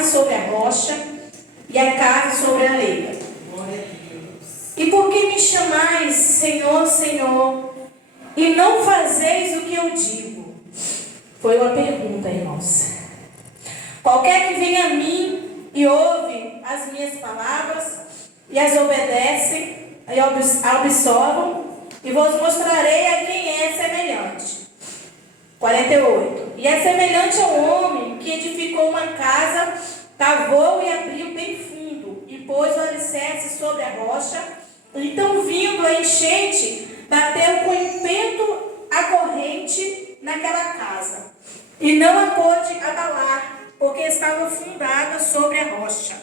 casa sobre a rocha e a casa sobre a areia. E por que me chamais Senhor, Senhor, e não fazeis o que eu digo? Foi uma pergunta, irmãos. Qualquer que venha a mim e ouve as minhas palavras e as obedecem e absorvam, e vos mostrarei a quem é semelhante. 48. E é semelhante ao homem que edificou uma casa, cavou e abriu bem fundo, e pôs o alicerce sobre a rocha. Então, vindo a enchente, bateu com ímpeto a corrente naquela casa, e não a pôde abalar, porque estava fundada sobre a rocha.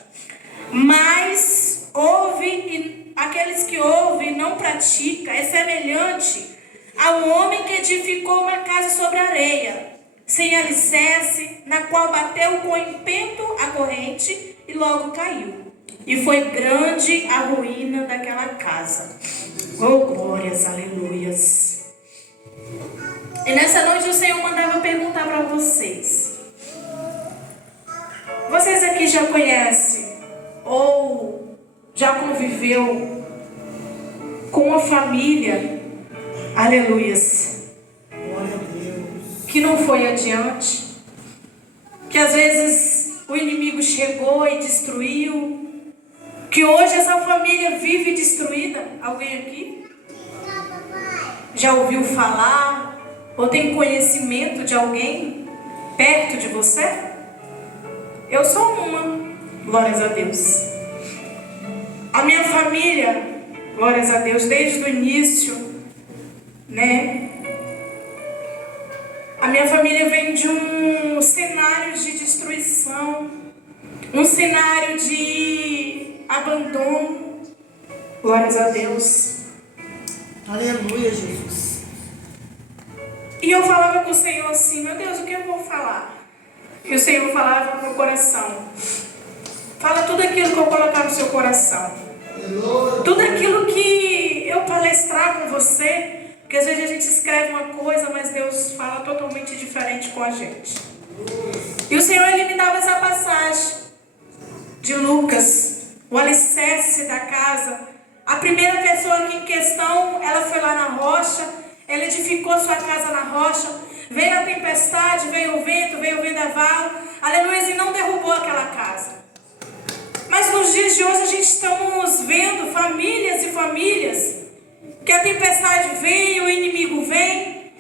Mas aqueles que ouvem e não praticam, é semelhante ao homem que edificou uma casa sobre a areia, sem alicerce, na qual bateu com ímpeto a corrente e logo caiu. E foi grande a ruína daquela casa. Oh, glórias, aleluias. E nessa noite o Senhor mandava perguntar para vocês. Vocês aqui já conhecem ou já conviveu com uma família, aleluias, que não foi adiante? Que às vezes o inimigo chegou e destruiu? Que hoje essa família vive destruída? Alguém aqui já ouviu falar ou tem conhecimento de alguém perto de você? Eu sou uma, glórias a Deus. A minha família, glórias a Deus, desde o início, né? A minha família vem de um cenário de destruição, um cenário de abandono. Glórias a Deus. Aleluia, Jesus. E eu falava com o Senhor assim: meu Deus, o que eu vou falar? E o Senhor falava no meu coração: fala tudo aquilo que eu colocar no seu coração. Aleluia. Tudo aquilo que eu palestrar com você. Porque às vezes a gente escreve uma coisa, mas Deus fala totalmente diferente com a gente. E o Senhor, Ele me dava essa passagem de Lucas, o alicerce da casa. A primeira pessoa aqui em questão, ela foi lá na rocha, ela edificou sua casa na rocha. Veio a tempestade, veio o vento, veio o vendaval, aleluia, e não derrubou aquela casa. Mas nos dias de hoje a gente estamos vendo famílias e famílias que a tempestade vem, o inimigo vem,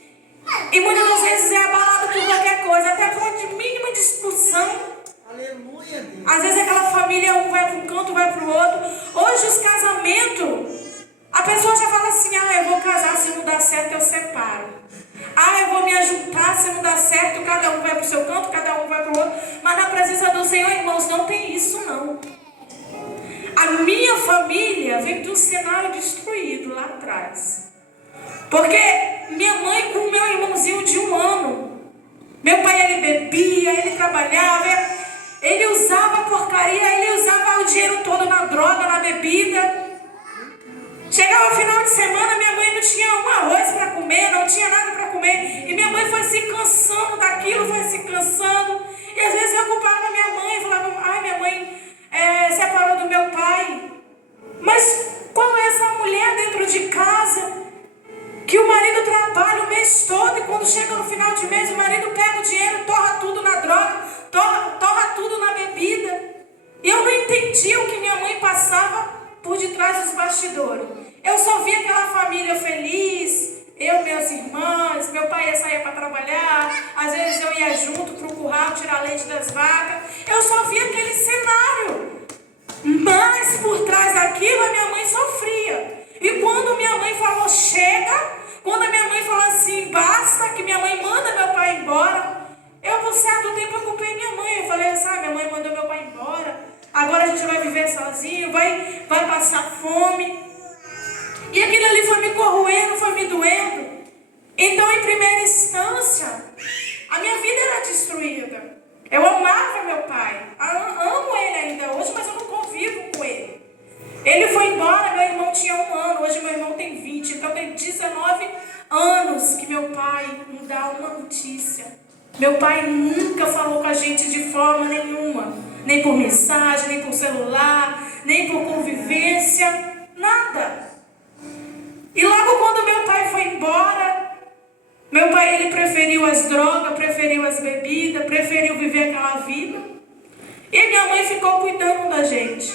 e muitas das vezes é abalado por qualquer coisa, até por uma mínima discussão. Aleluia, Deus. Às vezes aquela família, um vai para um canto, vai para o outro. Hoje os casamentos, a pessoa já fala assim: eu vou casar, se não dá certo eu separo. Eu vou me ajuntar, se não dá certo, cada um vai para o seu canto, cada um vai para o outro. Mas na presença do Senhor, irmãos, não tem isso não. A minha família vem de um cenário destruído lá atrás. Porque minha mãe com o meu irmãozinho de 1 ano. Meu pai, ele bebia, ele trabalhava, ele usava porcaria, ele usava o dinheiro todo na droga, na bebida. Chegava o final de semana, minha mãe não tinha um arroz para comer, não tinha nada para comer. E minha mãe foi se cansando daquilo, foi se cansando. E às vezes eu culpava minha mãe, falava: minha mãe separou do meu pai. Mas como é essa mulher dentro de casa, que o marido trabalha o mês todo, e quando chega no final de mês, o marido pega o dinheiro, torra tudo na droga, torra tudo na bebida. E eu não entendia o que minha mãe passava por detrás dos bastidores. Eu só via aquela família feliz, eu, meus irmãos, meu pai ia sair para trabalhar, às vezes eu ia junto para o curral tirar leite das vacas. Eu só via aquele cenário. Mas por trás daquilo a minha mãe sofria. E quando minha mãe falou chega, quando a minha mãe falou assim basta, que minha mãe manda meu pai embora, eu por certo tempo eu culpei minha mãe. Eu falei: minha mãe mandou meu pai embora, agora a gente vai viver sozinho, vai passar fome. E aquilo ali foi me corroendo, foi me doendo. Então, em primeira instância, a minha vida era destruída. Eu amava meu pai, amo ele ainda hoje, mas eu não convivo com ele. Ele foi embora, meu irmão tinha 1 ano, hoje meu irmão tem 20, então tem 19 anos que meu pai não dá uma notícia. Meu pai nunca falou com a gente de forma nenhuma. nem por mensagem, nem por celular, nem por convivência, nada. E logo quando meu pai foi embora, meu pai ele preferiu as drogas, preferiu as bebidas, preferiu viver aquela vida. E minha mãe ficou cuidando da gente.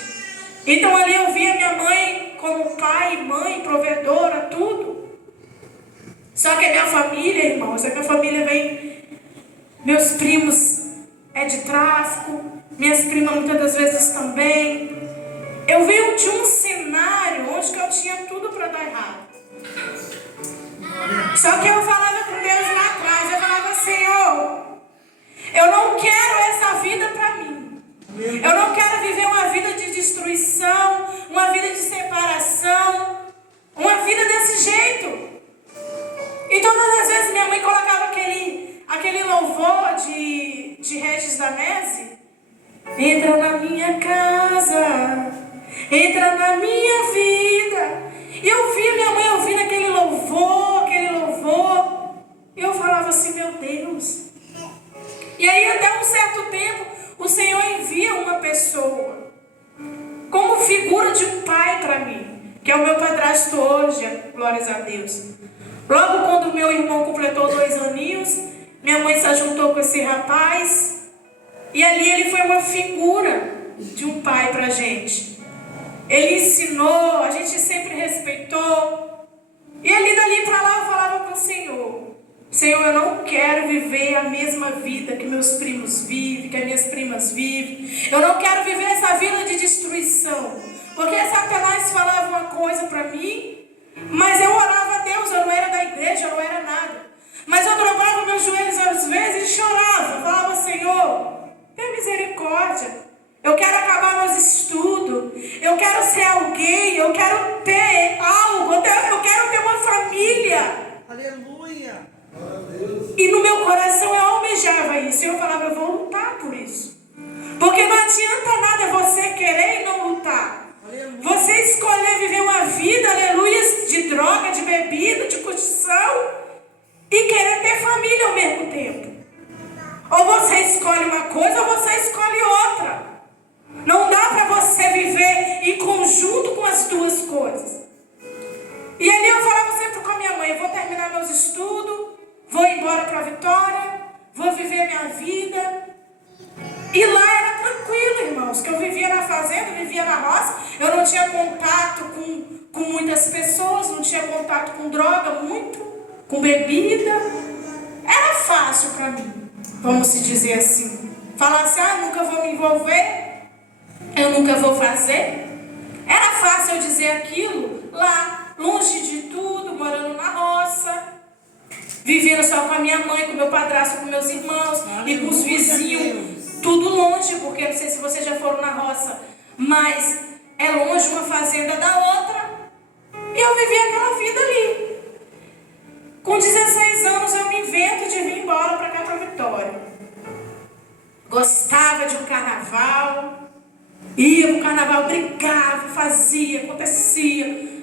Então ali eu via minha mãe como pai, mãe, provedora, tudo. Só que a minha família, irmãos, a minha família vem, meus primos é de tráfico, minhas primas muitas das vezes também. Eu vi de um cenário onde que eu tinha tudo para dar errado. Só que eu falava com Deus lá atrás, eu falava, Senhor, eu não quero essa vida para mim. Eu não quero viver uma vida de destruição, uma vida de separação, uma vida desse jeito. E todas as vezes minha mãe colocava aquele louvor de Regis Danese. Entra na minha casa, entra na minha vida. E eu via minha mãe ouvindo aquele louvor. E eu falava assim, meu Deus. E aí até um certo tempo, o Senhor envia uma pessoa como figura de um pai para mim, que é o meu padrasto hoje, glórias a Deus. Logo quando meu irmão completou 2 aninhos, minha mãe se juntou com esse rapaz. E ali ele foi uma figura de um pai para a gente. Ele ensinou, a gente sempre respeitou. E ali dali para lá eu falava com o Senhor. Senhor, eu não quero viver a mesma vida que meus primos vivem, que as minhas primas vivem. Eu não quero viver essa vida de destruição. Porque Satanás falava uma coisa para mim, mas eu orava a Deus, eu não era da igreja, eu não era nada. Mas eu dobrava meus joelhos às vezes e chorava. Eu falava, Senhor, tenha misericórdia. Eu quero acabar meus estudos. Eu quero ser alguém. Eu quero ter algo. Eu quero ter uma família. Aleluia. E no meu coração eu almejava isso. E eu falava, eu vou lutar por isso. Porque não adianta nada você querer e não lutar. Aleluia. Você escolher viver uma vida, aleluia, de droga, de bebida, de curtição. E querer ter família ao mesmo tempo. Ou você escolhe uma coisa ou você escolhe outra. Não dá para você viver em conjunto com as duas coisas. E ali eu falava sempre com a minha mãe, eu vou terminar meus estudos, vou embora para Vitória, vou viver minha vida. E lá era tranquilo, irmãos, que eu vivia na fazenda, vivia na roça. Eu não tinha contato com muitas pessoas, não tinha contato com droga muito, com bebida. Era fácil para mim, vamos se dizer assim. Falar assim, nunca vou me envolver, eu nunca vou fazer. Era fácil eu dizer aquilo lá, longe de tudo, morando na roça, vivendo só com a minha mãe, com meu padrasto, com meus irmãos, e com os vizinhos, tudo longe, porque não sei se vocês já foram na roça, mas é longe uma fazenda da outra. E eu vivi aquela vida ali. Com 16 anos eu me invento de vir embora para cá, para Vitória. Gostava de um carnaval. Ia pro carnaval, brincava, fazia, acontecia.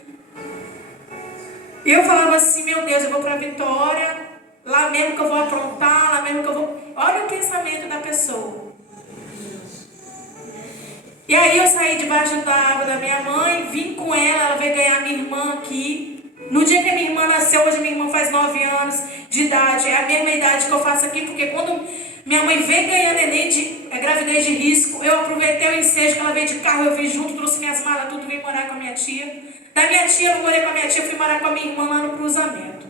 E eu falava assim, meu Deus, eu vou para Vitória, lá mesmo que eu vou aprontar, lá mesmo que eu vou... Olha o pensamento da pessoa. E aí eu saí debaixo da água da minha mãe, vim com ela veio ganhar minha irmã aqui. No dia que a minha irmã nasceu, hoje minha irmã faz 9 anos de idade, é a mesma idade que eu faço aqui, porque quando minha mãe veio ganhar neném de gravidez de risco, eu aproveitei o ensejo que ela veio de carro, eu vim junto, trouxe minhas malas, tudo, vim morar com a minha tia. Da minha tia, eu não morei com a minha tia, fui morar com a minha irmã lá no cruzamento.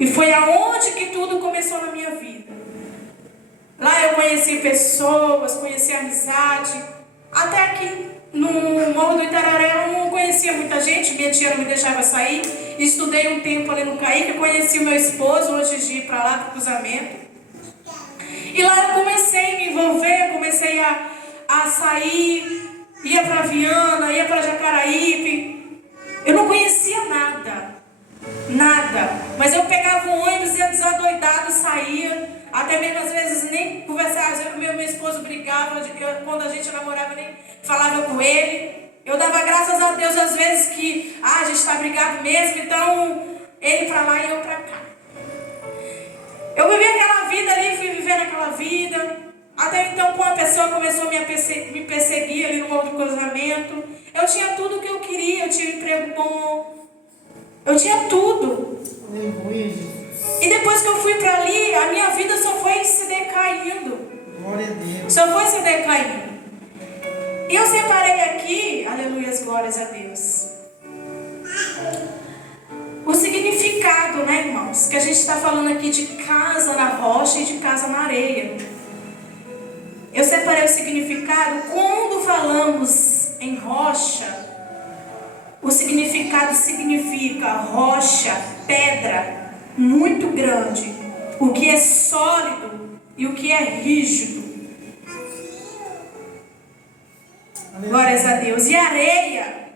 E foi aonde que tudo começou na minha vida. Lá eu conheci pessoas, conheci amizade. Até aqui no Morro do Itararé eu não conhecia muita gente, minha tia não me deixava sair. Estudei um tempo ali no Caíque, conheci o meu esposo antes de ir para lá, para o cruzamento. E lá eu comecei a me envolver, comecei a sair, ia para Viana, ia para Jacaraípe. Eu não conhecia nada, mas eu pegava um ônibus, ia desadoidado, saía, até mesmo às vezes nem conversava, meu esposo brigava, quando a gente namorava nem falava com ele. Eu dava graças a Deus às vezes que a gente está brigado mesmo, então ele para lá e eu para cá. Eu vivi aquela vida ali, fui vivendo aquela vida. Até então, quando a pessoa começou a me perseguir ali no outro cruzamento, eu tinha tudo o que eu queria, eu tinha um emprego bom, eu tinha tudo. Aleluia, Jesus. E depois que eu fui para ali, a minha vida só foi se decaindo. Glória a Deus. Só foi se decaindo. E eu separei aqui, aleluia, glórias a Deus, o significado, né, irmãos? Que a gente está falando aqui de casa na rocha e de casa na areia. Eu separei o significado. Quando falamos em rocha, o significado significa rocha, pedra, muito grande. O que é sólido e o que é rígido. Glórias a Deus. E areia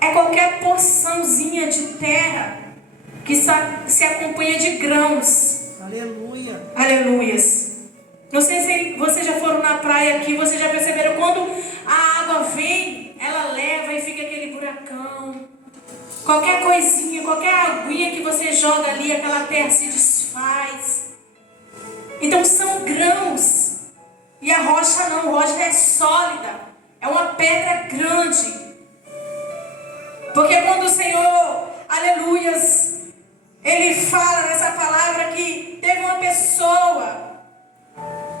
é qualquer porçãozinha de terra que se acompanha de grãos. Aleluia. Aleluias. Não sei se vocês já foram na praia aqui, vocês já perceberam quando a água vem, ela leva e fica aquele buracão. Qualquer coisinha, qualquer aguinha que você joga ali, aquela terra se desfaz. Então são grãos. E a rocha não, a rocha é sólida. É uma pedra grande. Porque quando o Senhor, aleluias, Ele fala nessa palavra que teve uma pessoa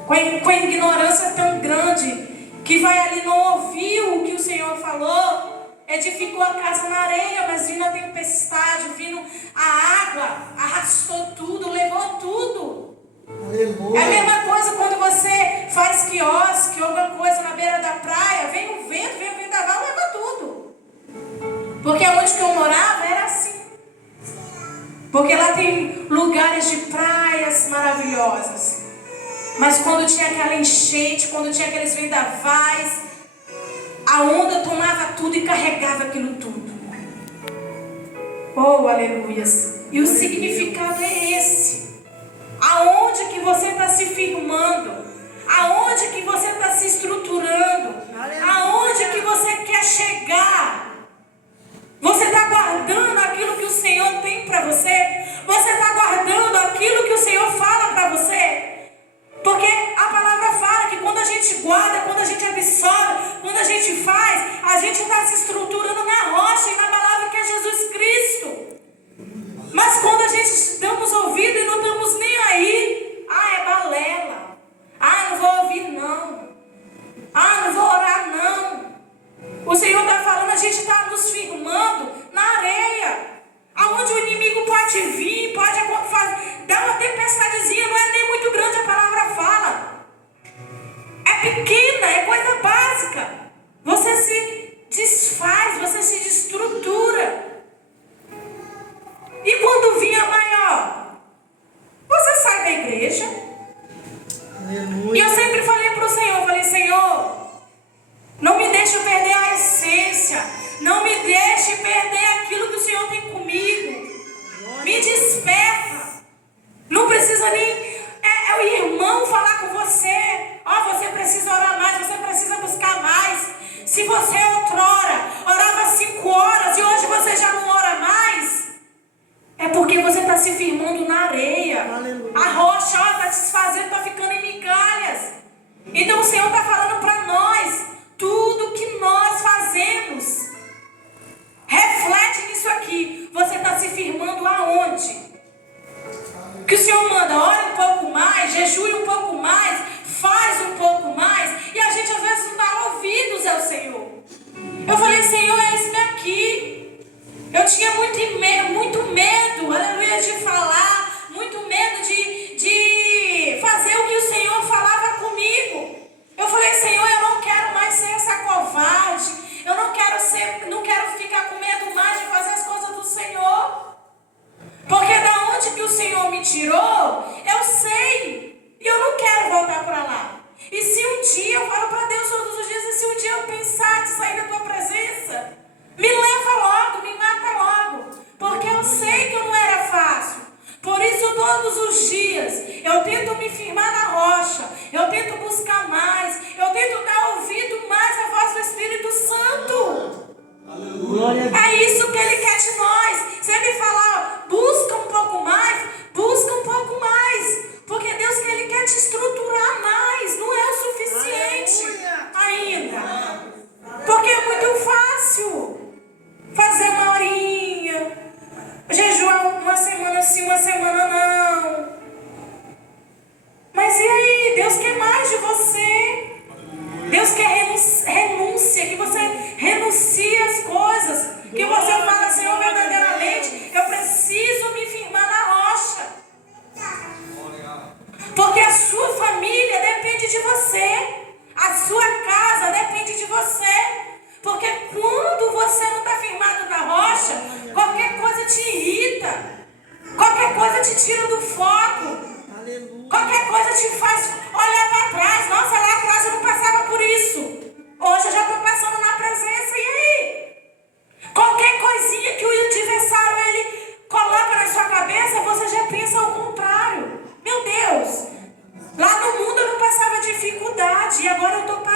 com a ignorância tão grande, que vai ali, não ouviu o que o Senhor falou, edificou a casa na areia, mas vindo a tempestade, vindo a água, arrastou tudo, levou tudo. Aleluia. É a mesma coisa quando você faz quiosque ou alguma coisa na beira da praia, vem o vendaval, leva tudo. Porque onde que eu morava era assim. Porque lá tem lugares de praias maravilhosas. Mas quando tinha aquela enchente, quando tinha aqueles vendavais, a onda tomava tudo e carregava aquilo tudo. Oh, aleluias. E o significado é esse. Aonde que você está se firmando? Aonde que você está se estruturando? Aonde que você quer chegar? Você está guardando aquilo que o Senhor tem para você? Você está guardando aquilo que o Senhor fala para você? Porque a palavra fala que quando a gente guarda, quando a gente absorve, quando a gente faz, a gente está se estruturando na rocha e na palavra que é Jesus Cristo. Mas quando a gente damos ouvido e não estamos nem aí, é balela. Não vou ouvir não. Não vou orar não. O Senhor está falando, a gente está nos firmando na areia. Aonde o inimigo pode vir, pode dar uma tempestadezinha, não é nem muito grande, a palavra fala. É pequena, é coisa básica. Você se desfaz, você se destrutura. E quando vinha maior, você sai da igreja. Aleluia. E eu sempre falei para o Senhor, Senhor, não me deixe perder a essência, não me deixe perder aquilo que o Senhor tem comigo. Me desperta. Não precisa nem o irmão falar com você. Você precisa orar mais, você precisa buscar mais. Se você outrora orava 5 horas e hoje você já não ora mais, é porque você está se firmando na areia. Aleluia. A rocha está desfazendo, está ficando em migalhas. Então o Senhor está falando para nós, tudo que nós fazemos reflete nisso aqui. Você está se firmando aonde? Que o Senhor manda, ore um pouco mais, jejue um pouco mais, faz um pouco mais, e a gente às vezes não dá ouvidos ao Senhor. Eu falei, Senhor, é isso daqui. Eu tinha muito medo, aleluia, de falar, muito medo de fazer o que o Senhor falava comigo. Eu falei, Senhor, eu não quero mais ser essa covarde, eu não quero ficar com medo mais de fazer as coisas do Senhor. Porque da onde que o Senhor me tirou, eu sei, e eu não quero voltar para lá. E se um dia, eu falo para Deus todos os dias, e se um dia eu pensar de sair da tua presença, me leva logo, me mata logo. Porque eu sei que não era fácil.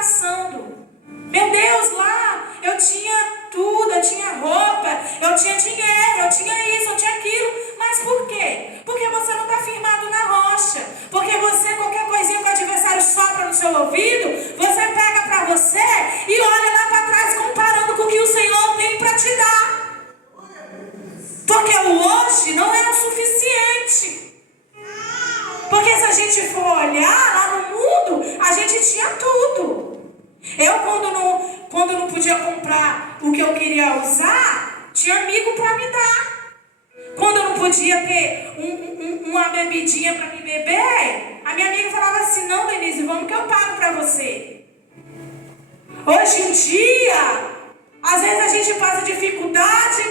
passando. Meu Deus, lá eu tinha tudo, eu tinha roupa, eu tinha dinheiro, eu tinha isso, eu tinha aquilo. Mas por quê? Porque você não está firmado na rocha. Porque você, qualquer coisinha que o adversário sopra no seu ouvido, você pega para você e olha lá para trás comparando com o que o Senhor tem para te dar. Porque o hoje não é o suficiente. Porque se a gente for olhar lá no mundo, a gente tinha tudo. Eu, quando não podia comprar o que eu queria usar, tinha amigo para me dar. Quando eu não podia ter uma bebidinha para me beber, a minha amiga falava assim: não, Denise, vamos que eu pago para você. Hoje em dia, às vezes a gente passa dificuldade,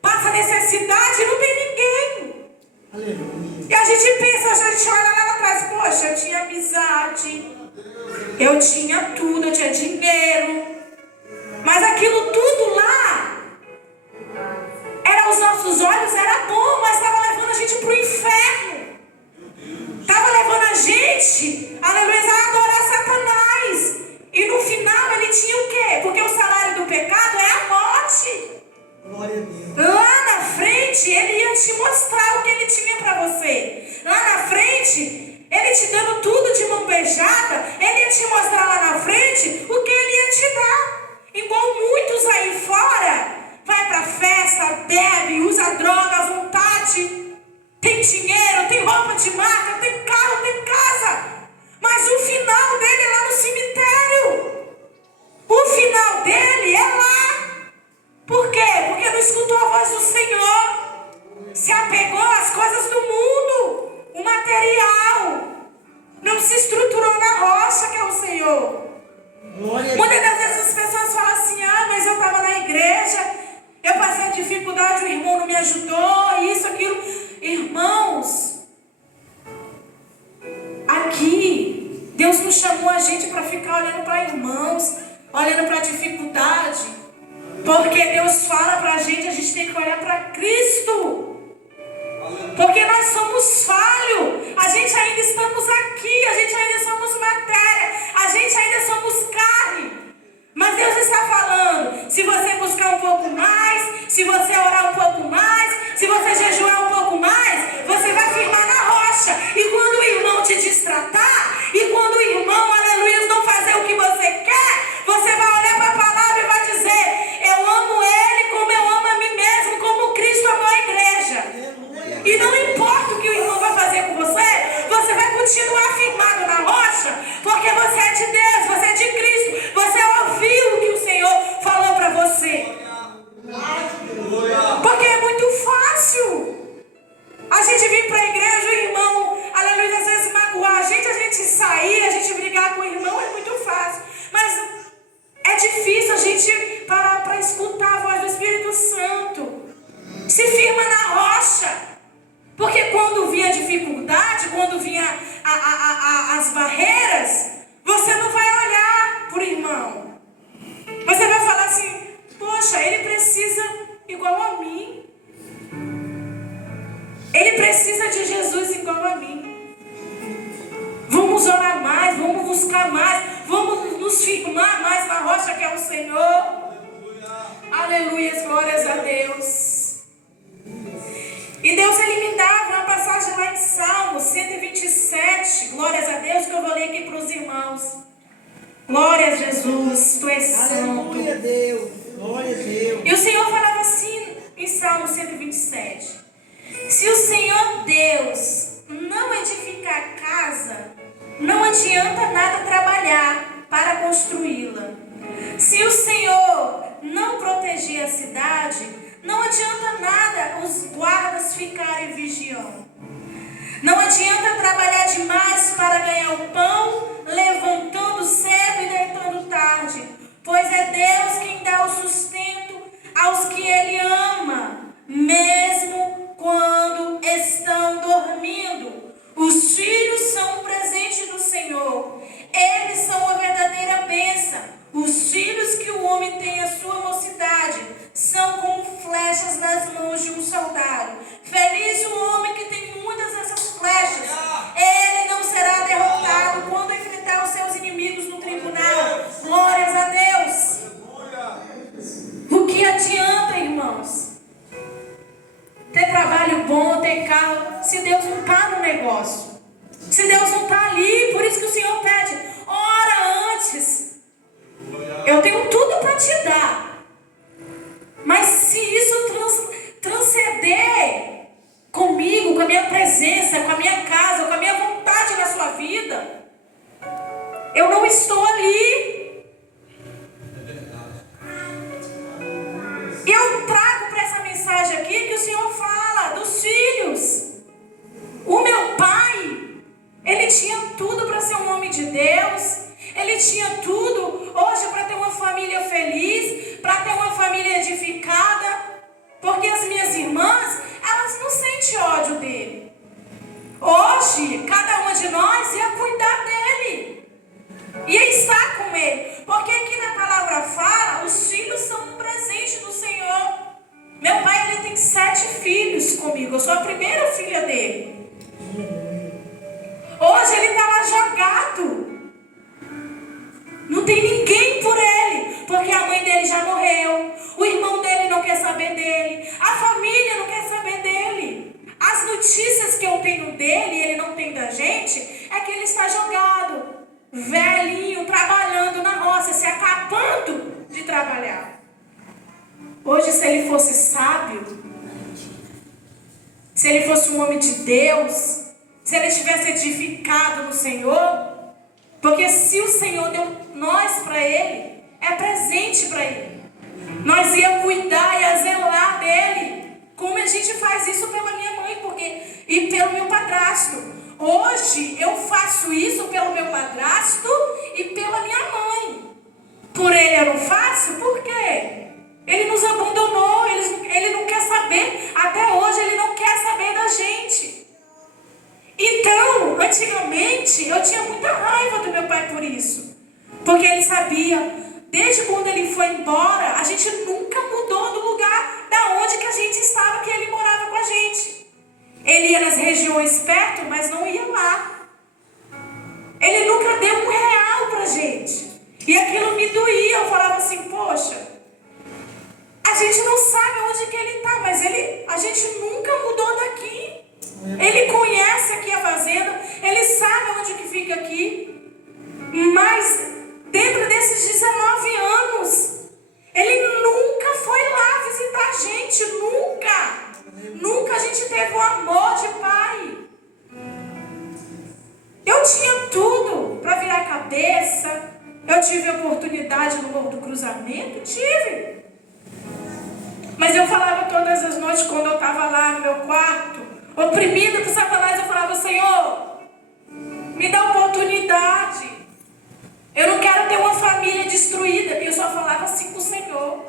passa necessidade e não tem ninguém. Aleluia. E a gente pensa, a gente olha lá atrás, poxa, eu tinha amizade, eu tinha tudo, eu tinha dinheiro, mas aquilo tudo lá, era os nossos olhos, era bom, mas estava levando a gente para o inferno. Estava levando a gente, aleluia, a adorar Satanás. E no final ele tinha o quê? Porque o salário do pecado é a morte. Glória a Deus. Lá na frente, ele ia te mostrar o que ele tinha para você. Lá na frente, ele te dando tudo de mão beijada, ele ia te mostrar lá na frente o que ele ia te dar. Igual muitos aí fora, vai pra festa, bebe, usa droga à vontade, tem dinheiro, tem roupa de marca, tem carro, tem casa, mas o final dele é lá no cemitério. O final dele é lá. Por quê? Porque não escutou a voz do Senhor, se apegou às coisas do mundo, o material, não se estruturou na rocha que é o Senhor. Muitas das vezes as pessoas falam assim: ah, mas eu estava na igreja, eu passei dificuldade, o irmão não me ajudou, isso, aquilo. Irmãos, aqui Deus não chamou a gente para ficar olhando para irmãos, olhando para dificuldade, porque Deus fala para a gente tem que olhar para Cristo. Porque nós somos falhos, a gente ainda estamos aqui, a gente ainda somos matéria, a gente ainda somos carne. Mas Deus está falando, se você buscar um pouco mais, se você orar um pouco mais, se você jejuar um pouco mais, você vai firmar na rocha. E quando o irmão te destratar, e quando o irmão, aleluia, não fazer o que você quer, você vai olhar para a palavra e vai dizer: eu amo ele como eu amo a mim mesmo, como Cristo amou a igreja. E não importa o que o irmão vai fazer com você, você vai continuar firmado na rocha, porque você é de Deus, você é de Cristo, você ouviu o que o Senhor falou para você. Porque é muito fácil a gente vir para a igreja, o irmão, aleluia, às vezes magoar a gente sair, a gente brigar com o irmão, é muito fácil. Mas é difícil a gente parar para escutar a voz do Espírito Santo. Se firma na rocha. Porque quando vinha a dificuldade, quando vinha as barreiras, você não vai olhar para o irmão. Você vai falar assim: poxa, ele precisa igual a mim. Ele precisa de Jesus igual a mim. Vamos orar mais, vamos buscar mais, vamos nos firmar mais na rocha que é o Senhor. Aleluia, glórias a Deus. E Deus ele me dava uma passagem lá em Salmo 127, glórias a Deus, que eu vou ler aqui para os irmãos. Glória a Jesus, tu és santo. Aleluia a Deus, glória a Deus. E o Senhor falava assim em Salmo 127: se o Senhor Deus não edificar a casa, não adianta nada trabalhar para construí-la. Se o Senhor não proteger a cidade, não adianta nada os guardas ficarem vigiando. Não adianta trabalhar demais para ganhar o pão, levantando cedo e deitando tarde, pois é Deus quem dá o sustento aos que Ele ama, mesmo quando estão dormindo. Os filhos são um presente do Senhor, eles são uma verdadeira bênção. Os filhos que o homem tem à sua mocidade são como flechas nas mãos de um soldado. Feliz o homem que tem muitas dessas flechas. Ele não será derrotado quando enfrentar os seus inimigos no tribunal. vou te dar. Mas se isso transcender comigo, com a minha presença, com a minha casa, com a minha vontade na sua vida, eu não estou ali. E eu trago para essa mensagem aqui que o Senhor fala dos filhos. O meu pai, ele tinha tudo para ser um homem de Deus. Ele tinha tudo hoje para ter uma família feliz, para ter uma família edificada. Porque as minhas irmãs, elas não sentem ódio dele. Hoje, cada uma de nós ia cuidar dele, ia estar com ele. Porque aqui na palavra fala, os filhos são um presente do Senhor. Meu pai, ele tem 7 filhos comigo. Eu sou a primeira filha dele. Hoje ele está lá jogado. Não tem ninguém por ele, porque a mãe dele já morreu, o irmão dele não quer saber dele, a família não quer saber dele. As notícias que eu tenho dele e ele não tem da gente, é que ele está jogado, velhinho, trabalhando na roça, se acabando de trabalhar. Hoje, se ele fosse sábio, se ele fosse um homem de Deus, se ele estivesse edificado no Senhor, porque se o Senhor deu nós para ele, é presente para ele. Nós ia cuidar e a zelar dele, como a gente faz isso pela minha mãe e pelo meu padrasto. Hoje eu faço isso pelo meu padrasto e pela minha mãe. Por ele eu não faço? Por quê? Ele nos abandonou, ele não quer saber, até hoje ele não quer saber da gente. Então, antigamente, eu tinha muita raiva do meu pai por isso. Porque ele sabia, desde quando ele foi embora, a gente nunca mudou do lugar da onde que a gente estava, que ele morava com a gente. Ele ia nas regiões perto, mas não ia lá. Ele nunca deu R$1 pra gente. E aquilo me doía, eu falava assim, poxa, a gente não sabe onde que ele está, mas a gente nunca mudou daqui. Ele conhece aqui a fazenda, ele sabe onde que fica aqui, mas dentro desses 19 anos, ele nunca foi lá visitar a gente, nunca a gente teve o amor de pai. Eu tinha tudo para virar cabeça, eu tive oportunidade no Morro do Cruzamento, tive. Mas eu falava todas as noites, quando eu estava lá no meu quarto, oprimida por Satanás, eu falava, Senhor, me dá oportunidade. Eu não quero ter uma família destruída. Eu só falava assim com o Senhor.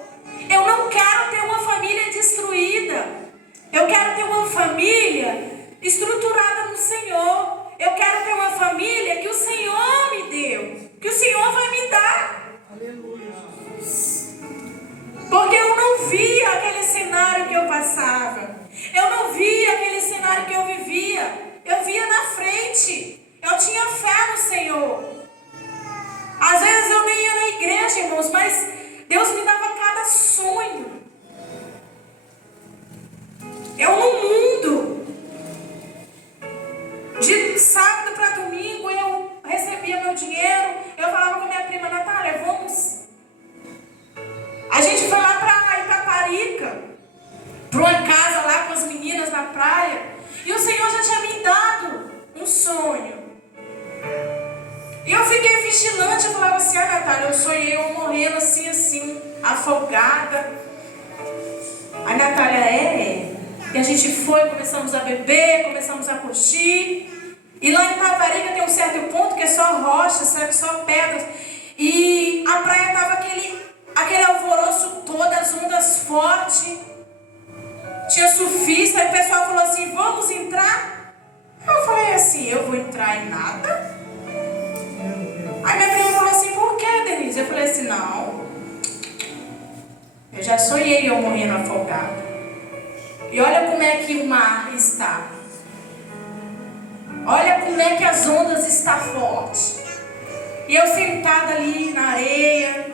Eu não quero ter uma família destruída. Eu quero ter uma família estruturada no Senhor. Eu quero ter uma família que o Senhor me deu, que o Senhor vai me dar. Aleluia. Porque eu não via aquele cenário que eu passava. Eu não via aquele cenário que eu vivia. Eu via na frente. Eu tinha fé no Senhor. Às vezes eu nem ia na igreja, irmãos, mas Deus me dava cada sonho. Eu no mundo, de sábado para domingo, eu recebia meu dinheiro. Eu falava com a minha prima, Natália, vamos. A gente foi lá para Itaparica, para uma casa lá com as meninas na praia. E o Senhor já tinha me dado um sonho. E eu fiquei vigilante, eu falava assim, Natália, eu sonhei eu morrendo assim, afogada. A Natália, E a gente foi, começamos a beber, começamos a curtir. E lá em Itaparica tem um certo ponto que é só rocha, só pedras. E a praia tava aquele alvoroço todo, as ondas fortes. Tinha surfista, aí o pessoal falou assim, vamos entrar? Eu falei assim, eu vou entrar em nada? Aí minha prima falou assim, por que, Denise? Eu falei assim, não. Eu já sonhei eu morrendo afogada. E olha como é que o mar está. Olha como é que as ondas estão fortes. E eu sentada ali na areia,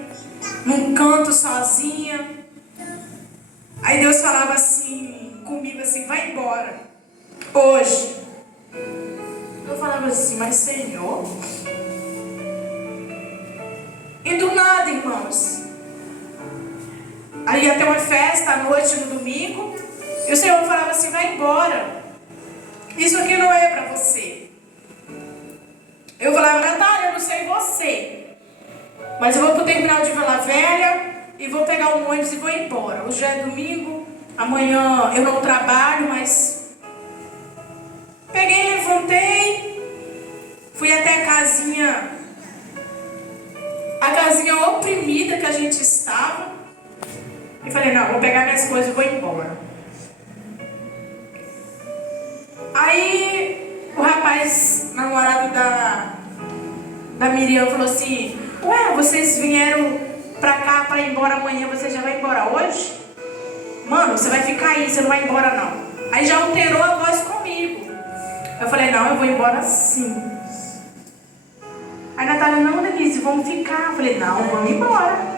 num canto sozinha. Aí Deus falava assim, comigo assim, vai embora. Hoje. Eu falava assim, mas Senhor... E do nada, irmãos, Aí ia ter uma festa à noite no domingo. E o Senhor falava assim: vai embora. Isso aqui não é para você. Eu falava: Natália, eu não sei você, mas eu vou para o terminal de Vila Velha e vou pegar um ônibus e vou embora. Hoje já é domingo, amanhã eu não trabalho, mas... Peguei, levantei, fui até a casinha oprimida que a gente estava. E falei: não, vou pegar minhas coisas e vou embora. Aí o rapaz, namorado da Miriam, falou assim: ué, vocês vieram pra cá pra ir embora amanhã, você já vai embora hoje? Mano, você vai ficar aí, você não vai embora não. Aí já alterou a voz comigo. Eu falei: não, eu vou embora sim. Aí a Natália: não, Denise, vamos ficar. Eu falei: não, vamos embora.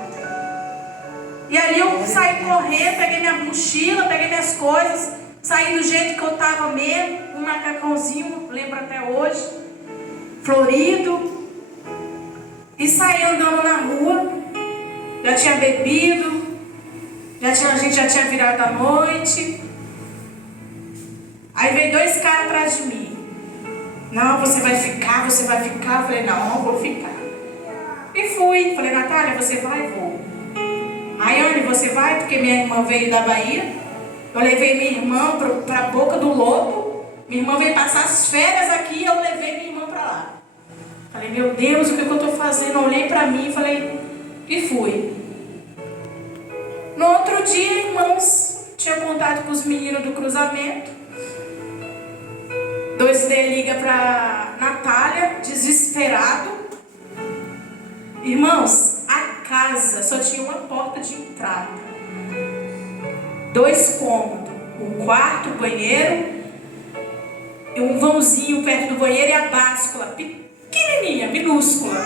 E ali eu saí correndo, peguei minha mochila, peguei minhas coisas, saí do jeito que eu estava mesmo, um macacãozinho, lembro até hoje, florido, e saí andando na rua. Já tinha bebido, a gente já tinha virado a noite. Aí veio 2 caras atrás de mim: não, você vai ficar, você vai ficar. Eu falei: não, não vou ficar. E fui. Falei: Natália, você vai? Vou. Rayane, você vai? Porque minha irmã veio da Bahia. Eu levei minha irmã para a boca do lobo. Minha irmã veio passar as férias aqui e eu levei minha irmã para lá. Falei: meu Deus, o que eu estou fazendo? Eu olhei para mim e falei, e fui. No outro dia, irmãos, tinha contato com os meninos do cruzamento. 2D liga para Natália, desesperado. Irmãos, a casa só tinha uma porta de entrada, 2 cômodos, um quarto, banheiro, e um vãozinho perto do banheiro e a báscula pequenininha, minúscula.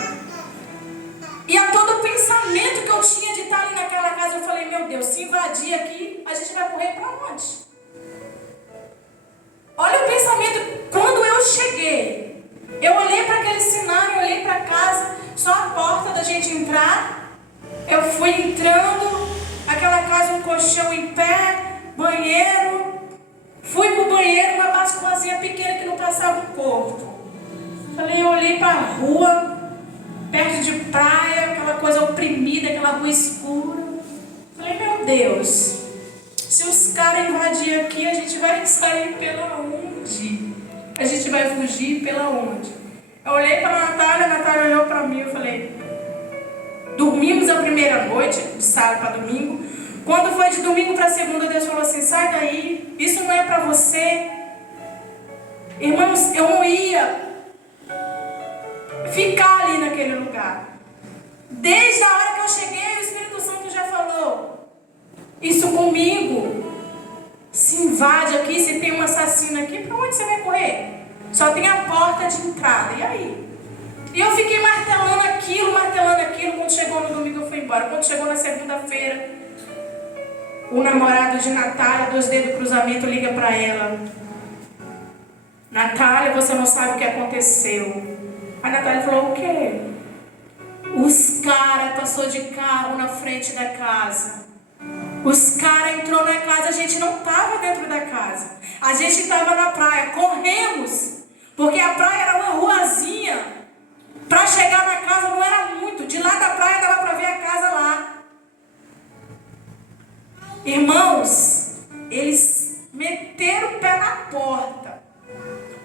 E a todo o pensamento que eu tinha de estar ali naquela casa, eu falei: meu Deus, se invadir aqui, a gente vai correr para onde? Olha o pensamento. Quando eu cheguei, eu olhei para aquele cenário, eu olhei para casa, só a porta da gente entrar. Eu fui entrando, aquela casa, um colchão em pé, banheiro. Fui pro banheiro, uma basculazinha pequena que não passava o corpo. Falei, eu olhei para a rua, perto de praia, aquela coisa oprimida, aquela rua escura. Falei: meu Deus, se os caras invadirem aqui, a gente vai sair pela onde? A gente vai fugir pela onde? Eu olhei para a Natália olhou para mim, eu falei... Dormimos a primeira noite, de sábado para domingo. Quando foi de domingo para segunda, Deus falou assim: sai daí, isso não é para você. Irmãos, eu não ia ficar ali naquele lugar. Desde a hora que eu cheguei, o Espírito Santo já falou isso comigo. Se invade aqui, se tem um assassino aqui, para onde você vai correr? Só tem a porta de entrada, e aí? E eu fiquei martelando aquilo. Quando chegou no domingo, eu fui embora. Quando chegou na segunda-feira, o namorado de Natália, 2D do cruzamento, liga para ela: Natália, você não sabe o que aconteceu. A Natália falou: o quê? Os caras passou de carro na frente da casa. Os caras entrou na casa, a gente não estava dentro da casa. A gente estava na praia, corremos, porque a praia era uma ruazinha. Para chegar na casa não era muito. De lá da praia dava para ver a casa lá. Irmãos, eles meteram o pé na porta.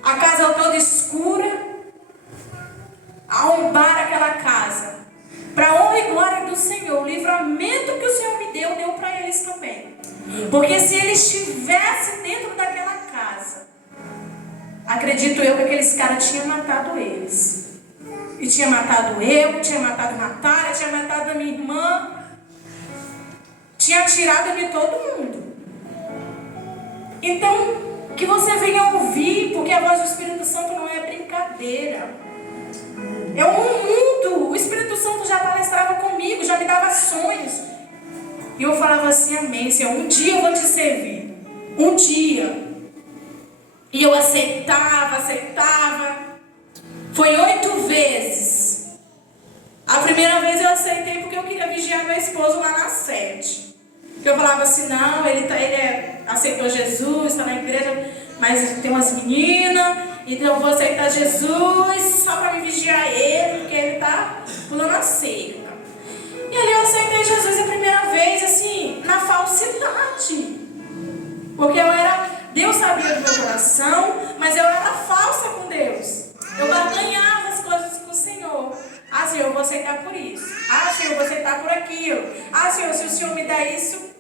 A casa toda escura. Arrombaram aquela casa. Para honra e glória do Senhor, o livramento que o Senhor me deu para eles também. Porque se eles estivessem dentro daquela casa, acredito eu que aqueles caras tinham matado eles. E tinha matado eu, tinha matado a Natália, tinha matado a minha irmã, tinha atirado de todo mundo. Então, que você venha ouvir, porque a voz do Espírito Santo não é brincadeira. É um mundo. O Espírito Santo já palestrava comigo, já me dava sonhos. E eu falava assim: amém, Senhor, um dia eu vou te servir. Um dia. E eu aceitava. Foi 8 vezes. A primeira vez eu aceitei porque eu queria vigiar meu esposo lá na sede. Eu falava assim, não, ele aceitou Jesus, está na igreja, mas tem umas meninas, então eu vou aceitar Jesus só para me vigiar ele, porque ele está pulando a cerca. E ali eu aceitei Jesus a primeira vez, assim, na falsidade. Porque Deus sabia do meu coração, mas eu era falsa com Deus. Eu barganhava as coisas com o Senhor. Ah, Senhor, eu vou aceitar por isso. Ah, Senhor, eu vou aceitar por aquilo. Ah, Senhor, se o Senhor me dá isso.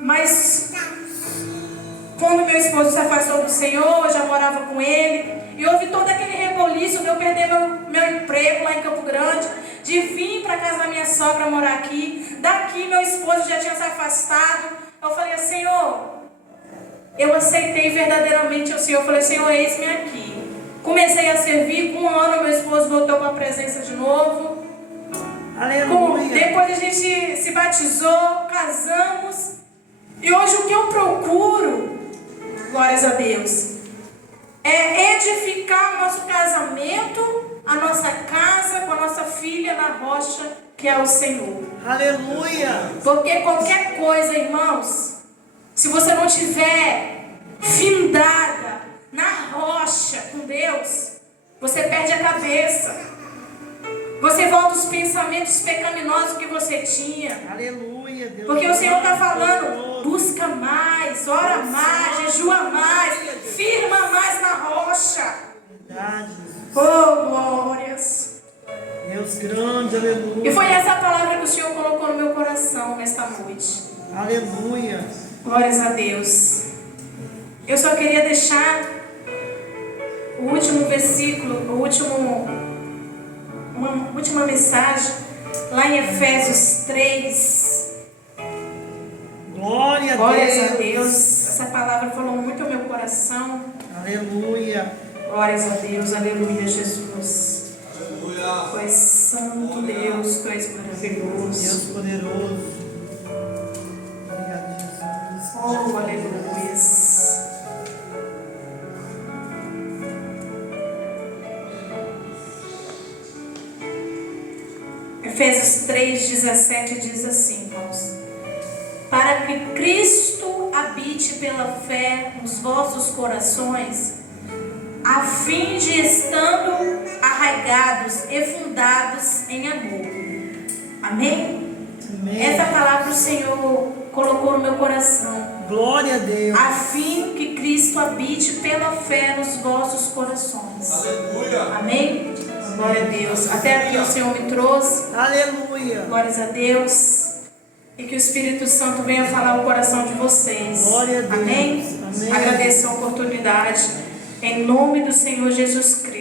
Mas quando meu esposo se afastou do Senhor, eu já morava com ele. E houve todo aquele reboliço de eu perder meu emprego lá em Campo Grande, de vir para casa da minha sogra morar aqui. Daqui meu esposo já tinha se afastado. Eu falei, Senhor, eu aceitei verdadeiramente o Senhor. Eu falei, Senhor, eis-me aqui. Comecei a servir, com 1 ano meu esposo voltou para a presença de novo. Aleluia. Depois a gente se batizou, casamos. E hoje o que eu procuro, glórias a Deus, é edificar o nosso casamento, a nossa casa com a nossa filha na rocha, que é o Senhor. Aleluia. Porque qualquer coisa, irmãos, se você não tiver findada na rocha com Deus, você perde a cabeça. Você volta os pensamentos pecaminosos que você tinha. Aleluia, Deus. Porque o Senhor está falando, busca mais, ora mais, jejua mais, firma mais na rocha. Verdade. Oh, glórias. Deus grande, aleluia. E foi essa palavra que o Senhor colocou no meu coração nesta noite. Aleluia. Glórias a Deus. Eu só queria deixar o último versículo, uma última mensagem, lá em Efésios 3. Glória a Deus. Glórias a Deus. Essa palavra falou muito ao meu coração. Aleluia. Glórias a Deus. Aleluia, Jesus. Aleluia. Tu és santo, Deus. Tu és maravilhoso. Deus poderoso. Obrigado, Jesus. Oh, aleluia. Efésios 3,17 diz assim, irmãos: para que Cristo habite pela fé nos vossos corações, a fim de estando arraigados e fundados em amor. Amém? Amém. Essa palavra o Senhor colocou no meu coração. Glória a Deus. A fim que Cristo habite pela fé nos vossos corações. Aleluia. Amém? Glória a Deus. Até aqui o Senhor me trouxe. Aleluia. Glórias a Deus. E que o Espírito Santo venha falar ao coração de vocês. Glória a Deus. Amém? Amém. Agradeço a oportunidade. Em nome do Senhor Jesus Cristo.